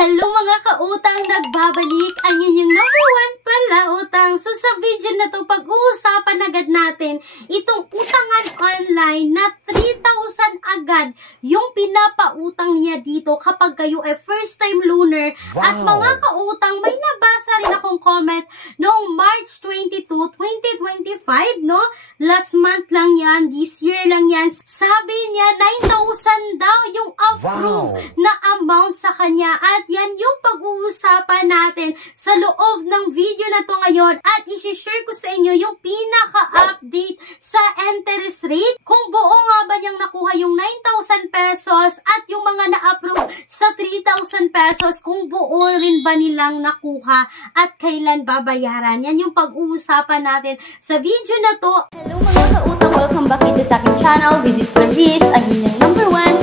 Hello mga kautang, nagbabalik ang inyong number one pala utang. So sa video na to, pag-uusapan agad natin itong utangan online na 3,000 agad yung pinapautang niya dito kapag kayo ay first time loaner. Wow. At mga kautang, may nabasa rin akong comment noong March 22, 2025, no? Last month lang yan, this year lang yan. Sabi niya 9,000 daw yung approve na amount sa kanya. At yan yung pag-uusapan natin sa loob ng video na to ngayon. At isi-share ko sa inyo yung pinaka-update sa interest rate. Kung buo nga ba niyang nakuha yung 9,000 pesos at yung mga na-approve sa 3,000 pesos, kung buo rin ba nilang nakuha at kailan babayaran. Yan yung pag-uusapan natin sa video na to. Hello mga kautang, welcome back dito sa aking channel. This is Clarice, ang inyong number one.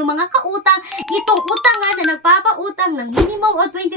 Mga kautang, itong utangan na nagpapautang ng minimum of 20,000,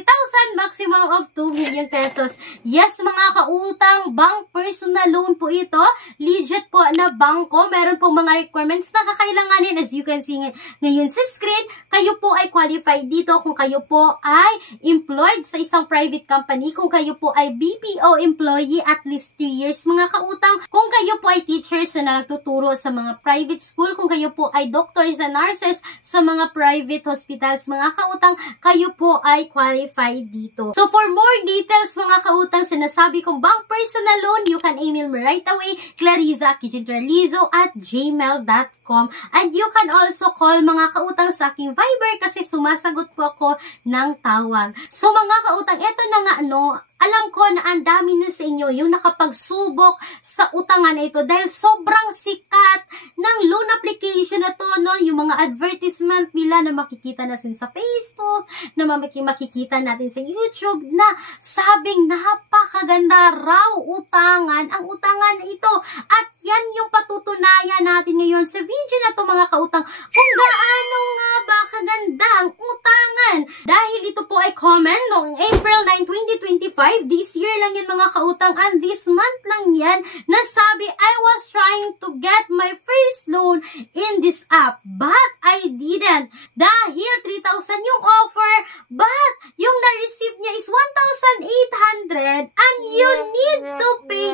maximum of 2 million pesos. Yes, mga kautang, bank personal loan po ito. Legit po na bangko. Meron po mga requirements na kakailanganin. As you can see ngayon sa screen, kayo po ay qualified dito kung kayo po ay employed sa isang private company, kung kayo po ay BPO employee at least 3 years, mga kautang. Kung kayo po ay teachers na nagtuturo sa mga private school, kung kayo po ay doctors and nurses sa mga private hospitals, mga kautang, kayo po ay qualified dito. So for more details, mga kautang, sinasabi kong bank personal loan, you can email me right away, clariza@gmail.com, and you can also call, mga kautang, sa aking Viber kasi sumasagot po ako ng tawag. So mga kautang, eto na nga, no, alam ko na ang dami na sa inyo yung nakapagsubok sa utangan na ito dahil sobrang sikat ng loan application na to, no? Yung mga advertisement nila na makikita natin sa Facebook, na makikita natin sa YouTube, na sabing napakaganda raw utangan ang utangan na ito. At yan yung patutunayan natin ngayon sa video na to, mga kautang, kung gaano nga ba kaganda ang utangan. Dahil ito po ay common noong April 9, 2025, this year lang yan, mga kautang, and this month lang yan, nasabi, I was trying to get my first loan in this app, but I didn't. Dahil 3,000 yung offer, but yung na-receive niya is 1,800, and you need to pay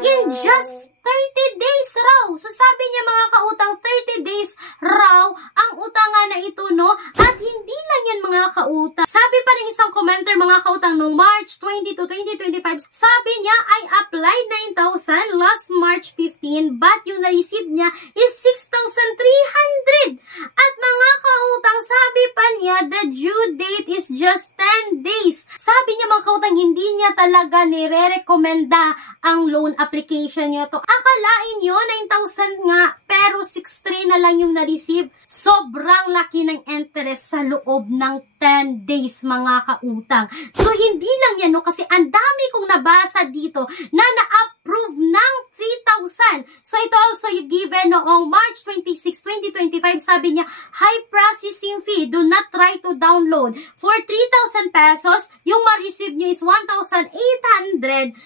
in just 30 days raw. So sabi niya, mga kautang, 30 days raw ang utangan na ito, no? At hindi lang yan, mga kautang. Sabi pa rin isang commenter, mga kautang, noong March 22, 2025, sabi niya, I applied 9,000 last March 15, but yung na-receive niya is 6,300. At mga kautang, sabi pa niya, the due date is just 10 days. Sabi niya, mga kautang, hindi niya talaga nire-recommenda ang loan application niya to. Akalain nyo, 9,000 nga, pero 6,300 na lang yung na-receive. Sobrang laki ng interest sa loob ng 10 days, mga kautang. So, hindi lang yan, no? Kasi ang dami kong nabasa dito na na-approve ng 3,000. So, ito also yung given noong March 26, 2025. Sabi niya, high processing fee. Do not try to download. For 3,000 pesos, yung ma-receive nyo is 1,800.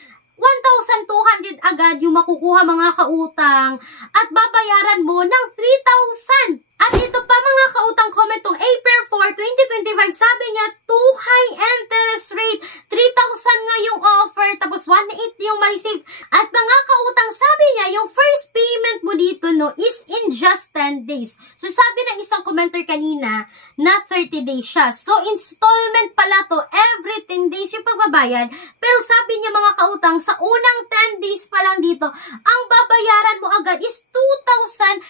1,200 agad yung makukuha, mga kautang. At babayaran mo ng 3,000. At ito pa, mga kautang, comment tong April 4, 2025. Sabi niya, too high interest rate. 3,000 nga yung offer, tapos 1,800 yung ma-receive. At mga kautang, sabi niya, yung first payment mo dito, no, is in just 10 days. So sabi ng isang commenter kanina, na 30 days siya. So installment pala to, every 10 days yung pagbabayad. Pero sabi niya, mga kautang, sa unang 10 days pa lang dito, ang babayaran mo agad is 2,700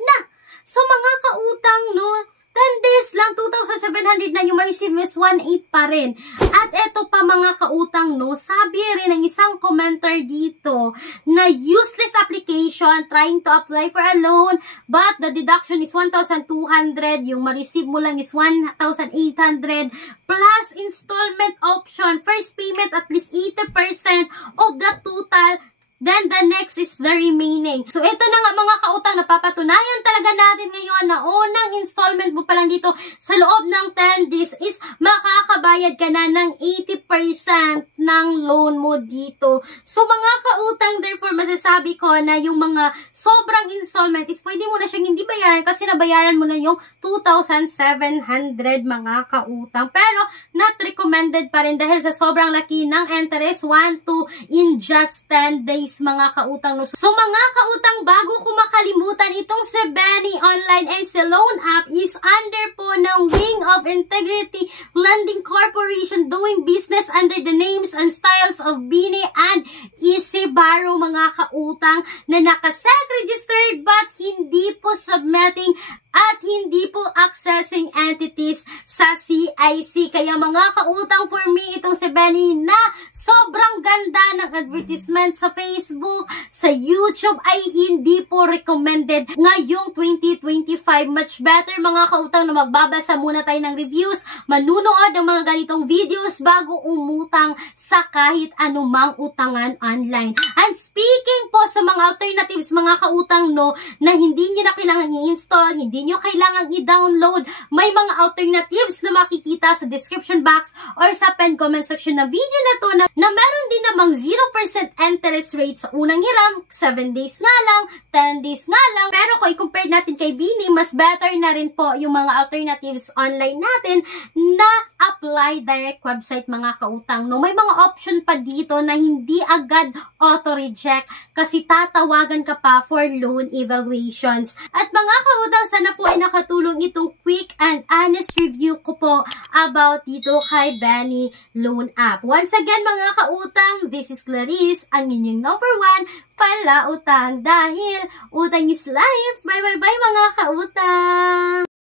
na. So, mga kautang, no, 10 days lang, 2,700 na yung ma-receive is 1,800 pa rin. At eto pa, mga kautang, no, sabi rin ng isang commenter dito na useless application, trying to apply for a loan, but the deduction is 1,200, yung ma-receive mo lang is 1,800, plus installment option, first payment at least 80% of the total then the next is the remaining. So ito na nga mga kautang, napapatunayan talaga natin ngayon na unang installment mo pa lang dito sa loob ng 10 days is makakabayad ka na ng 80% ng loan mo dito. So mga kautang, therefore masasabi ko na yung mga sobrang installment is pwede mo na siyang hindi bayaran kasi nabayaran mo na yung 2,700 mga kautang. Pero not recommended pa rin dahil sa sobrang laki ng interest, 1 to in just 10 days mga kautang. So mga kautang, bago ko makalimutan, itong si Benny Online and si Loan App is under po ng Wing of Integrity Lending Corporation, doing business under the names and styles of Bini and Easy Borrow mga kautang, na nakasec registered but hindi po submitting at hindi po accessing entities sa CIC. Kaya mga kautang, for me, itong si Benny na sobrang ganda ng advertisement sa Facebook, sa YouTube ay hindi po recommended ngayong 2025. Much better mga kautang na magbabasa muna tayo ng reviews, manunood ng mga ganitong videos bago umutang sa kahit anumang utangan online. And speaking po sa mga alternatives mga kautang, no, na hindi nyo na kailangan i-install, hindi nyo kailangan i-download, may mga alternatives na makikita sa description box or sa pen comment section na video na to na meron din namang 0% interest rate sa unang hiram, 7 days nga lang, 10 days nga lang. Pero kung i-compare natin kay Bini, mas better na rin po yung mga alternatives online natin na apply direct website mga kautang. No, may mga option pa dito na hindi agad auto-reject kasi tatawagan ka pa for loan evaluations. At mga kautang, sana po ay nakatulong itong quick and honest review ko po about dito kay Benny Loan App. Once again mga kautang, this is Clarice, ang inyong number 1 palautang dahil utang is life. Bye bye bye mga kautang!